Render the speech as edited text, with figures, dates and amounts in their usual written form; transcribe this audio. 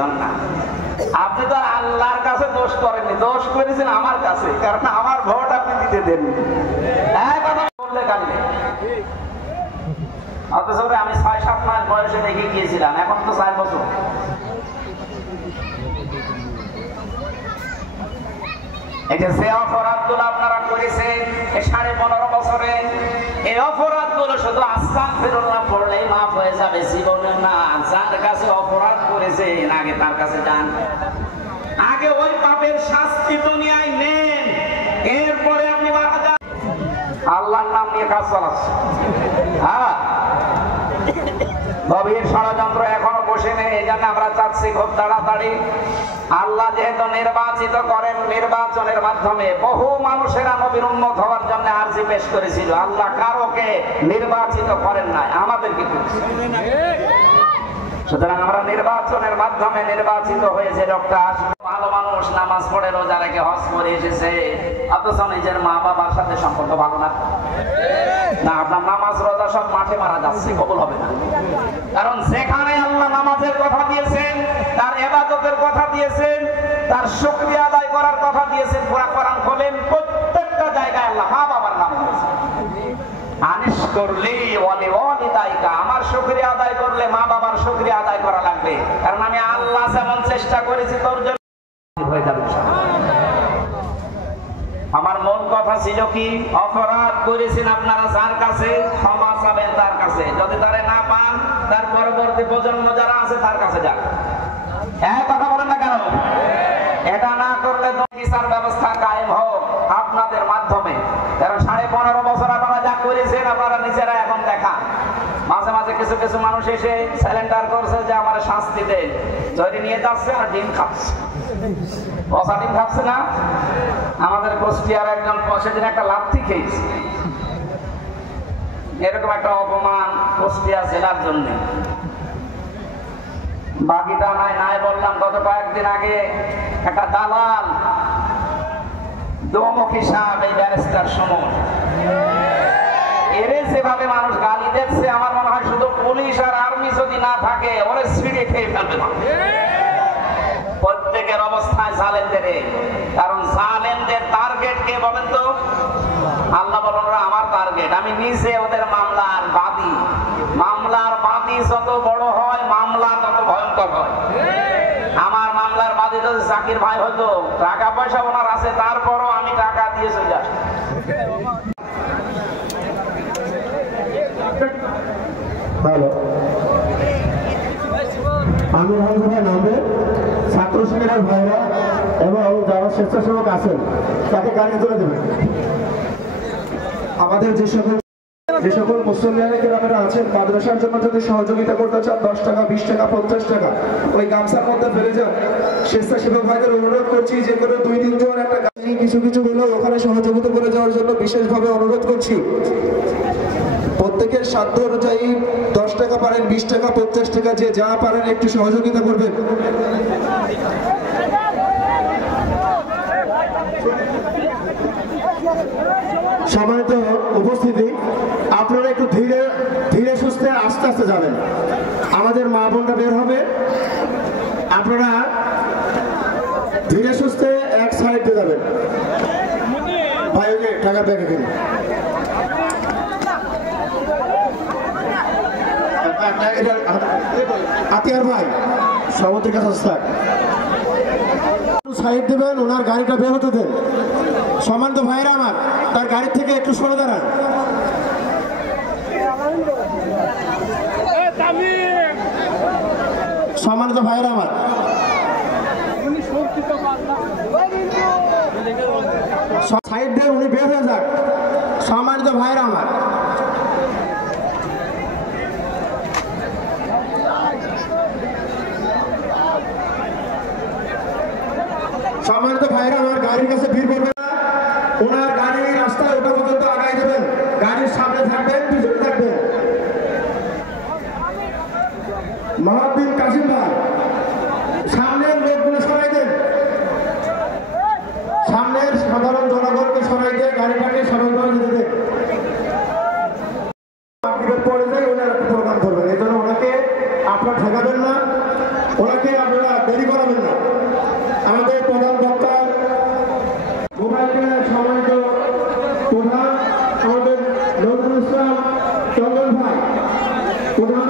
দিও না। আপনি তো আল্লাহর কাছে দোষ করেননি, দোষ করেছেন আমার কাছে, কারণ আমার ভোট আপনি দিতে দেননি। কথা বললে কালকে অথচ আমি ৬-৭ মাস বয়সে দেখে গিয়েছিলাম, এখন তো ৪ বছর। এই যে অপরাধগুলো আপনারা করেছেন 15.5 বছরে, এই অপরাধগুলো শুধু আস্তাগফিরুল্লাহ পড়লেই মাফ হয়ে যাবে জীবনে না। যার কাছে অপরাধ করেছেন আগে তার কাছে যান, আগে ওই পাপের শাস্তি দুনিয়ায় নেন, এরপরে আপনি মারা যান। আল্লাহর নাম নিয়ে কাজ চালাচ্ছে। হ্যাঁ, গভীর ষড়যন্ত্র এখনো বসে নেই। এই জন্য আমরা চাচ্ছি খুব তাড়াতাড়ি আল্লাহ যেহেতু নির্বাচিত করেন, নির্বাচনের মাধ্যমে বহু মানুষেরা নবীর উম্মত হওয়ার জন্য আরজি পেশ করেছিল। আল্লাহ কারোকে নির্বাচিত করেন নাই, আমাদেরকে করেছেন। সুতরাং আমরা নির্বাচনের মাধ্যমে নির্বাচিত হয়েছে। লোকটা আসলে ভালো মানুষ, নামাজ পড়ে রোজা রেখে হজ করে এসেছে, অথচ নিজের মা বাবার সাথে সম্পর্ক ভালো না। না, আপনার নামাজ রোজা সব মাঠে মারা যাচ্ছে, কবুল হবে না। কারণ যেখানে আল্লাহ নামাজের কথা দিয়েছেন, তার ইবাদতের কথা দিয়েছেন, তার শুকরিয়া আদায় করার কথা দিয়েছেন, পুরা কোরআন খোলেন, প্রত্যেকটা জায়গায় আল্লাহ মা বাবার নাম দিয়েছেন। আনিশ করলি ওয়ালি ওয়ালিদাইকা, আমার শুকরিয়া আদায় করলে মা বাবার শুকরিয়া আদায় করা লাগবে, কারণ আমি আল্লাহ যেমন চেষ্টা করেছি তোর জন্য হয়ে যাবে। আমার মূল কথা ছিল কি, অপরাধ করেছেন আপনারা যার কাছে, ক্ষমা চাবেন তার কাছে। যদি তারে না পান, তার পরবর্তী প্রজন্ম যারা আছে তার কাছে যান। হ্যাঁ, কথা বলেন না কেন? এটা না করলে তো বিচার ব্যবস্থা কায়েম হোক আপনাদের মাধ্যমে। কারণ 15.5 বছর আপনারা যা করেছেন আপনারা নিজেরা এখন দেখা। মাঝে মাঝে কিছু কিছু মানুষ এসে স্যালেন্ডার করছে যে আমার শাস্তি দেন, যদি নিয়ে যাচ্ছে আর ডিম খাচ্ছে, পচা ডিম খাচ্ছে না। আমাদের কুষ্টিয়ার একজন সেদিন একটা লাথি খেয়েছে। এরকম একটা অপমান কুষ্টিয়া জেলার জন্য। বাকিটা নাই বললাম। গত কয়েকদিন আগে একটা দালাল দোমুখী সাহেব, এই ব্যারিস্টার সুমন, এর যেভাবে মানুষ গালি দিচ্ছে, আমার মনে হয় শুধু পুলিশ আর আর্মি যদি না থাকে ওরে ছিঁড়ে খেয়ে ফেলবে না প্রত্যেকের অবস্থায় জালেমদের। কারণ জালেমদের টার্গেট কে বলেন তো? আল্লাহ বলেন আমার টার্গেট। আমি নিজে ওদের মামলার বাদী। মামলার বাদী যত বড় হয় মামলা তত ভয়ঙ্কর হয়। আমার মামলার বাদী যদি জাকির ভাই হতো, টাকা পয়সা ওনার আছে, তারপরও আমি টাকা দিয়ে চলে আসি। হ্যালো, আমি ভাই নামে ছাত্র শিবিরের ভাইরা এবং যারা স্বেচ্ছাসেবক আছেন তাকে গাড়ি তুলে দেবেন। আমাদের যে সকল মুসলিম গ্রামেরা আছেন, মাদ্রাসার জন্য যদি সহযোগিতা করতে চান 10 টাকা, 20 টাকা, 50 টাকা ওই গামছার মধ্যে ফেলে যান। স্বেচ্ছাসেবক ভাইদের অনুরোধ করছি যে কোনো 2-3 জন একটা গাড়ি কিছু হলেও ওখানে সহযোগিতা করে যাওয়ার জন্য বিশেষভাবে অনুরোধ করছি। প্রত্যেকের সাধ্য অনুযায়ী 10 টাকা পারেন, 20 টাকা, 50 টাকা, যে যা পারেন একটু সহযোগিতা করবেন। সম্মানিত উপস্থিতি, আপনারা একটু ধীরে ধীরে সুস্থে আস্তে আস্তে যাবেন। আমাদের মা বোনরা বের হবে, আপনারা ধীরে সুস্থে এক সাইডে যাবেন। ভাই টাকা ব্যাগে কিনে আতিয়ার ভাই সভাপতির কাছে সাইড দেবেন, ওনার গাড়িটা বের হতে দেন। সম্মানিত ভাইরা আমার, তার গাড়ি থেকে একটু সরে দাঁড়ান। সম্মানিত ভাইরা আমার, সাইড দিয়ে উনি বের হয়ে যাক। সম্মানিত ভাইরা আমার, সম্মানিত ভাইরা আমার, গাড়ির কাছে ভিড় করবেন না। ওনার গাড়ি রাস্তায় ওঠা পর্যন্ত আগাই দেবেন। গাড়ির সামনে থাকবেন, পিছনে থাকবেন। মহাদ্দিন কাশিম ভাই, সামনের লোকগুলো সরাই দেন। সামনের সাধারণ জনগণকে সরাই দিয়ে গাড়িটাকে সরলভাবে যেতে দেন। পরে যাই ওনার একটা প্রোগ্রাম করবেন, এই জন্য ওনাকে আপনারা ঠেকাবেন না। ওনাকে আপনারা আপনারা দেরি করাবেন না। আমাদের প্রধান বক্তা মোবাইলকে সম্মানিত প্রধান আমাদের নজরুল ইসলাম চন্দন ভাই প্রধান